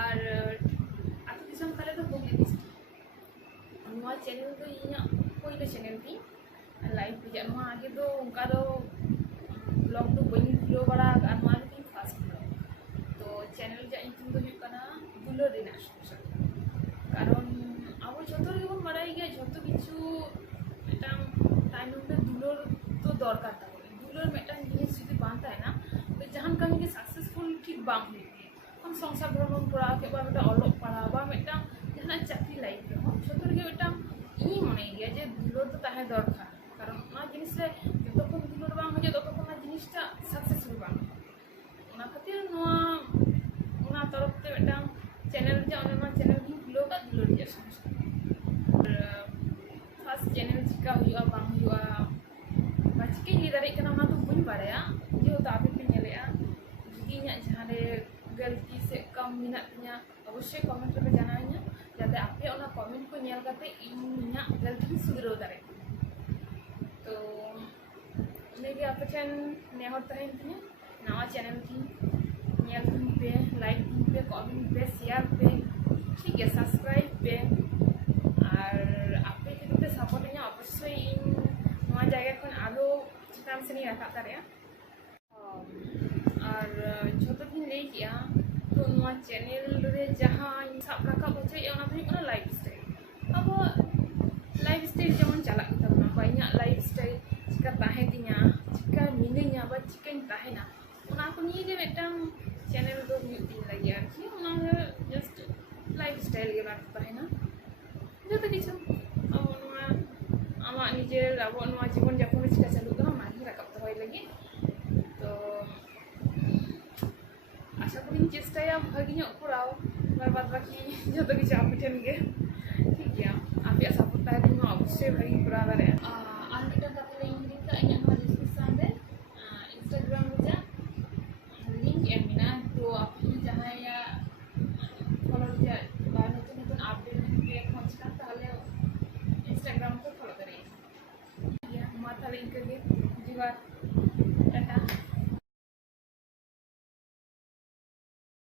আর আতো দিসম তালে তো হুগলি ডিস্ট্রিক্ট ᱱᱚᱣᱟ ᱪᱮᱱᱮᱞ ᱫᱚ ᱤᱧᱟᱹᱜ ᱯᱳᱭᱞᱳ ᱪᱮᱱᱮᱞ ᱛᱤᱧ ᱞᱟᱭᱤᱵᱷ ᱨᱮᱭᱟᱜ ᱱᱚᱣᱟ ᱟᱜᱮ ᱫᱚ ᱚᱱᱠᱟ ᱫᱚ ব্লগ ᱫᱚ ᱵᱟᱹᱧ ᱠᱷᱩᱞᱟᱹᱣ ᱵᱟᱲᱟ ᱟᱠᱟᱫᱼᱟ ᱱᱚᱣᱟ ᱜᱮᱛᱤᱧ ᱯᱷᱟᱥᱴ ᱵᱞᱚᱜ ᱛᱚ ᱪᱮᱱᱮᱞ ᱨᱮᱭᱟᱜ ᱧᱩᱛᱩᱢ ᱫᱚ ᱦᱩᱭᱩᱜ ᱠᱟᱱᱟ ᱫᱩᱞᱟᱹᱲ ᱨᱮᱱᱟᱜ ᱥᱚᱝᱥᱟᱨ ᱠᱟᱨᱚᱱ ᱟᱵᱚ ᱡᱷᱚᱛᱚ ᱜᱮᱵᱚᱱ ᱵᱟᱲᱟᱭ ᱜᱮᱭᱟ ᱡᱷᱚᱛᱚ ᱠᱤᱪᱷᱩ ᱢᱤᱫᱴᱟᱝ ᱛᱟᱭᱱᱚᱢ ᱨᱮ ᱫᱩᱞᱟᱹᱲ ᱫᱚ ᱫᱚᱨᱠᱟর ᱛᱟᱵᱚᱱ ᱫᱩᱞᱟᱹᱲ ᱢᱤᱫᱴᱟᱝ ᱡᱤᱱᱤস ᱡᱩᱫᱤ ᱵᱟᱝ ᱛᱟᱦᱮᱱᱟ ᱛᱚ ᱡᱟᱦᱟᱱ ᱠᱟᱹᱢᱤ ᱜᱮ ᱥᱟᱠᱥᱮᱥফᱩᱞ ᱴᱷᱤᱠ ᱵᱟᱝ ᱦᱩᱭᱩᱜ ᱜᱮᱭᱟ ᱟᱢ ᱥᱚᱝᱥᱟর ধর্ম করা কিংবা মিটাং অলোক পড়া বা মিটাং জাহানা চাকরি লাইফ ᱨᱮᱦᱚᱸ ᱡᱷᱚᱛᱚ ᱨᱮᱜᱮ ᱢᱤᱫᱴᱟᱝ ᱤᱧ ᱢᱚᱱᱮ ᱜᱮᱭᱟ ᱡᱮ ᱫᱩᱞᱟᱹᱲ ᱫᱚ ᱛᱟᱦᱮᱸ ᱫᱚᱨᱠᱟর কারণ ᱚᱱᱟ ᱡᱤᱱᱤস ᱨᱮ যতক্ষণ দুলর বাং হয়ে ততক্ষণ ᱚᱱᱟ জিনিসটা সাকসেসফুল বাং ᱚᱱᱟ ᱠᱷᱟᱹᱛᱤᱨ ᱱᱚᱣᱟ ᱚᱱᱟ ᱛᱚᱨᱚফ ᱛᱮ ᱢᱤᱫᱴᱟᱝ ᱪᱮᱱᱮᱞ ᱡᱮ ᱚᱱᱟ ᱪᱮᱱᱮᱞ ᱜᱤᱧ ᱠᱷᱩᱞᱟᱹᱣ ᱠᱟᱜ দুলর ᱨᱮᱭᱟᱜ সংসার ফার্স্ট চ্যানেল চিকা ᱦᱩᱭᱩᱜᱼᱟ ᱵᱟᱝ ᱦᱩᱭᱩᱜᱼᱟ ᱵᱟ ᱪᱤᱠᱟᱹᱧ ᱞᱟᱹᱭ ᱫᱟᱲᱮᱭᱟᱜ ᱠᱟᱱᱟ ᱚᱱᱟ ᱫᱚ ᱵᱟᱹᱧ ᱵᱟᱲᱟᱭᱟ ᱡᱮᱦᱮᱛᱩ ᱟᱯᱮ ᱯᱮ ᱧᱮᱞᱮᱜᱼᱟ ᱡᱩᱫᱤ ᱤᱧᱟᱹᱜ ᱡᱟᱦᱟᱸ ᱨᱮ गलती से कम मेनात तिᱧᱟ अवश्य कमेंट रे जानाइᱧᱟ जाते आपे ओना कमेंट को नेल काते इᱧ गलती सुधराव दाड़े तो नेगे आपे ठेन नेहर तहेन तिᱧा नवा चैनल की नेल दिन पे लाइक दिन पे कमेंट पे शेयर पे ठीक है सब्सक्राइब पे और आपे जदि सपोर्ट इᱧा अवश्य इन नवा जायगा खन आरो चितान सेनि राखा दाड़ेया और झोतो दिन लई किया तो नवा चैनल रे जहां साब राखा बचे ओना तो हुई लाइफ स्टाइल अब लाइफ स्टाइल जेमन चला तबना बाइया लाइफ स्टाइल चिका ताहे दिया चिका मिनेኛ बा चिकन ताहेना ओना को निये जे मेटांग चैनल दो हुई दिन लगी आरकी ओना जस्ट लाइफ स्टाइल गे बात ताहेना जतो किछु अब नवा आमा निजे अब नवा जीवन यापन चिका चालू करा माही राखा दहय लगी तो आशा करी चेष्टाया भागी कराव बाद बाकी जो किसी आप ठेन गे ठीक गया आप सपोर्ट तहन अवश्य भागी करा दाड़े और मिटन कथा लई दिंदा ᱤᱧᱟᱹᱜ ᱱᱚᱣᱟ ᱰᱤᱥᱠᱨᱤᱯᱥᱚᱱ ᱨᱮ इंस्टाग्राम ᱨᱮᱭᱟᱜ लिंक एम मेना तो आप जहां फॉलो रैया बा नतुन नतुन अपडेट पे खोज का ताहले इंस्टाग्राम को फॉलो करे मा ताहले इनके गे जीवार